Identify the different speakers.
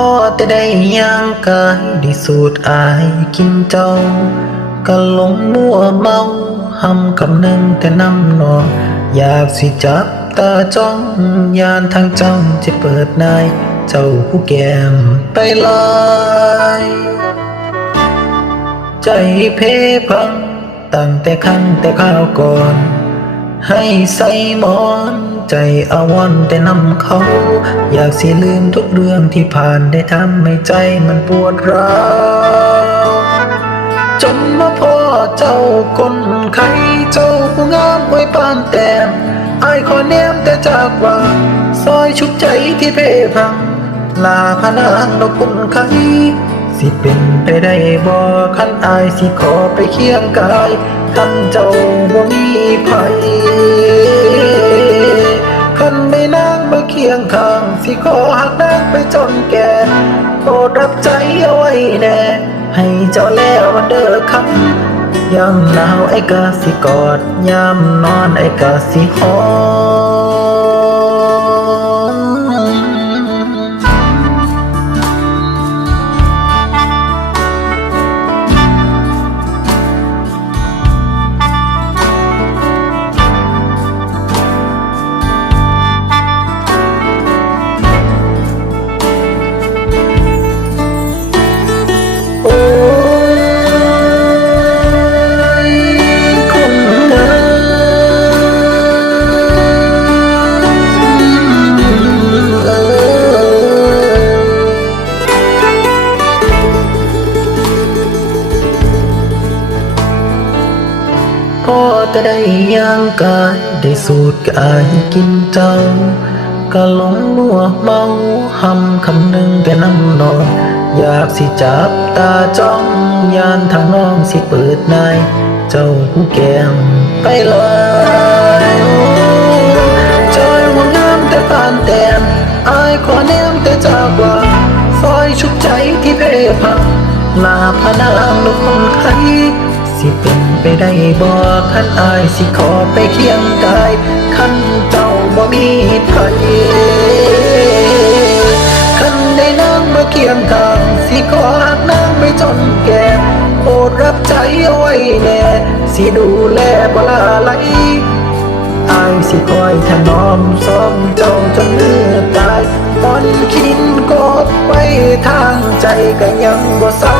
Speaker 1: พ่อแต่ได้ย่างกายได้สูดอายกินเจ้าก็หลงมัวเมาหำคำนึงแต่น้ำนอ อยากสิจับตาจ้องยานทางจ้าจะเปิดนายเจ้าผู้แก้มไปลอยใจเพพังตั้งแต่ครั้งแต่ข้าวก่อน ให้ใส่หมอน ใจอาวรณ์แต่นำเขา อยากสิลืมทุกเรื่องที่ผ่านได้ทำให้ใจมันปวดร้าวจนมาพ่อเจ้าคนไข้เจ้าผู้งามไว้ปานแต้มอายขอแนมแต่จากว่าซอยชุบใจที่เพพัง ลาพนางนกคุณไข้สิเป็นไปได้บ่คันอายสิขอไปเคียงกายคันเจ้าบ่มีภัย ที่ขอหักนางไปจนแก่โปรดรับใจเอาไว้แน่ ให้เจ้าแล้วเด้อคำยามหนาวไอ้กาสิกอดยามนอนไอ้กาสิหอม พอจะได้ย่างกายได้สูดกายกินเจ้า ก็หลงมัวเมาหำคำนึงแต่น้ำนองอยากสิจับตาจ้องยานทางน้องสิเปิดนายเจ้าผู้แก้มไปเลยจอยหัวงามแต่ปานแต้มอายขอแนมแต่จากว่าซอยชุบใจที่เพพังลาพนางลูกคนไข้ สิเป็นไปได้บ่คันอายสิขอไปเคียงกายคันเจ้าบ่มีภัยคันได้นางมาเคียงข้างสิขอหักนางไปจนแก่โปรดรับใจเอาไว้แน่สิดูแลบ่ลาไหลอายสิคอยถนอมซ้อมเจ้าจนเมื่อตายตอนคิดกดไว้ทางใจก็ยังบ่เศร้า